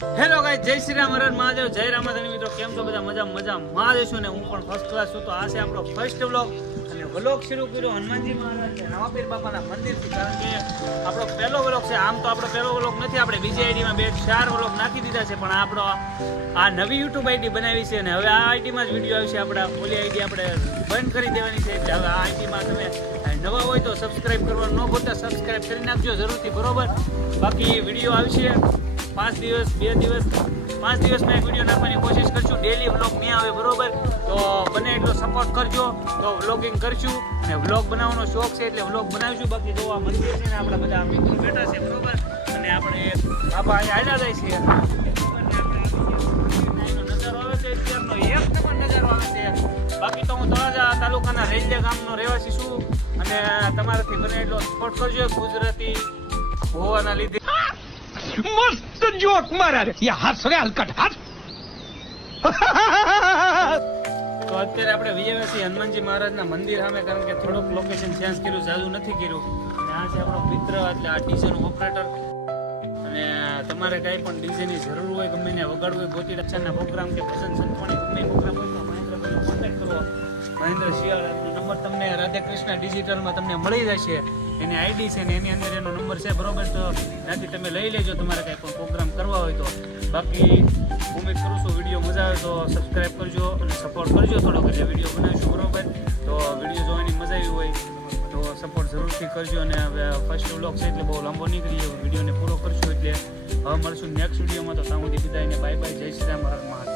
By જય શ્રી રામ હરણ મહાદેવ, જય રામાધણી મિત્રો, કેમ છો બધા? મજા મજા માં દેશું ને હું પણ ફર્સ્ટ ક્લાસ છું, તો આ છે આપણો ફર્સ્ટ વ્લોગ અને વ્લોગ શરૂ કર્યો હનુમાનજી મહારાજ, નવાપીર બાપાના મંદિરથી, કારણ કે આપણો પહેલો વ્લોગ છે. આમ તો આપણો પહેલો વ્લોગ નથી, આપણે બીજી આઈડીમાં બે ચાર વ્લોગ નાખી દીધા છે, પણ આપણો આ નવી યુટ્યુબ આઈડી બનાવી છે અને હવે આ આઈડીમાં જ વીડિયો આવશે. આપણા ઓલી આઈડી આપણે બંધ કરી દેવાની છે, એટલે હવે આ આઈડીમાં તમે નવા હોય તો સબસ્ક્રાઇબ કરવાનું ન ભૂલતા. સબસ્ક્રાઇબ કરી નાખજો જરૂરથી, બરોબર? બાકી વીડિયો આવશે. પાંચ દિવસ, બે દિવસ, પાંચ દિવસમાં એક વીડિયો નાખવાની કોશિશ કરશું. ડેલી વ્લોગ નહીં આવે, બરોબર? તો બને એટલો સપોર્ટ કરજો. તો વ્લોગિંગ કરશું અને વ્લોગ બનાવવાનો શોખ છે એટલે વ્લોગ બનાવીશું. બાકી જો આ મંદિર છે ને આપણા બધા મિત્રો બેઠા છે, બરોબર? અને આપણે બાપા અહીંયા હાલ્યા જાય છે. નજારો આવે છે બાકી તો હું તળાજા તાલુકાના રેલવે ગામનો રહેવાસી છું. અને તમારાથી બને એટલો સપોર્ટ કરજો. ગુજરાતી હોવાના લીધે મસ્ત જોક મારા યા હસ રે હલકટ હસ તો અત્યારે આપણે વીએમસી હનુમાનજી મહારાજના મંદિર સામે, કારણ કે થોડુંક લોકેશન ચેન્જ કર્યું જાદુ નથી કર્યું. અને આ છે આપણો મિત્ર, એટલે આ ડીજેનો ઓપરેટર અને તમારે કાંઈ પણ ડીજેની જરૂર હોય, ગમે એને વગાડવું હોય, ગોતી રક્ષાના પ્રોગ્રામ કે ભજન સંતવાણી ગમે પ્રોગ્રામ હોય, તો મહેન્દ્રભાઈનો કોન્ટેક્ટ કરો મહેન્દ્ર શિયાળ નંબર તમને રાધે કૃષ્ણ ડિજિટલમાં તમને મળી જશે એની આઈડી છે ને એની અંદર એનો નંબર છે બરોબર? તો ત્યાંથી તમે લઈ લેજો, તમારે કાંઈ પણ પ્રોગ્રામ કરવા હોય તો. બાકી ઉમેદ કરું છું વીડિયો મજા આવે તો સબસ્ક્રાઈબ કરજો અને સપોર્ટ કરજો થોડોક એટલે વીડિયો બનાવીશું, બરોબર? તો વીડિયો જોવાની મજા આવી હોય તો સપોર્ટ જરૂરથી કરજો અને હવે ફર્સ્ટ વ્લોગ છે એટલે બહુ લાંબો નીકળી જાય વિડીયોને પૂરો કરશું એટલે હવે મળશું નેક્સ્ટ વિડીયોમાં તો સામુદી સુધી વિદાય ને બાય બાય જય શ્રી રામ, હર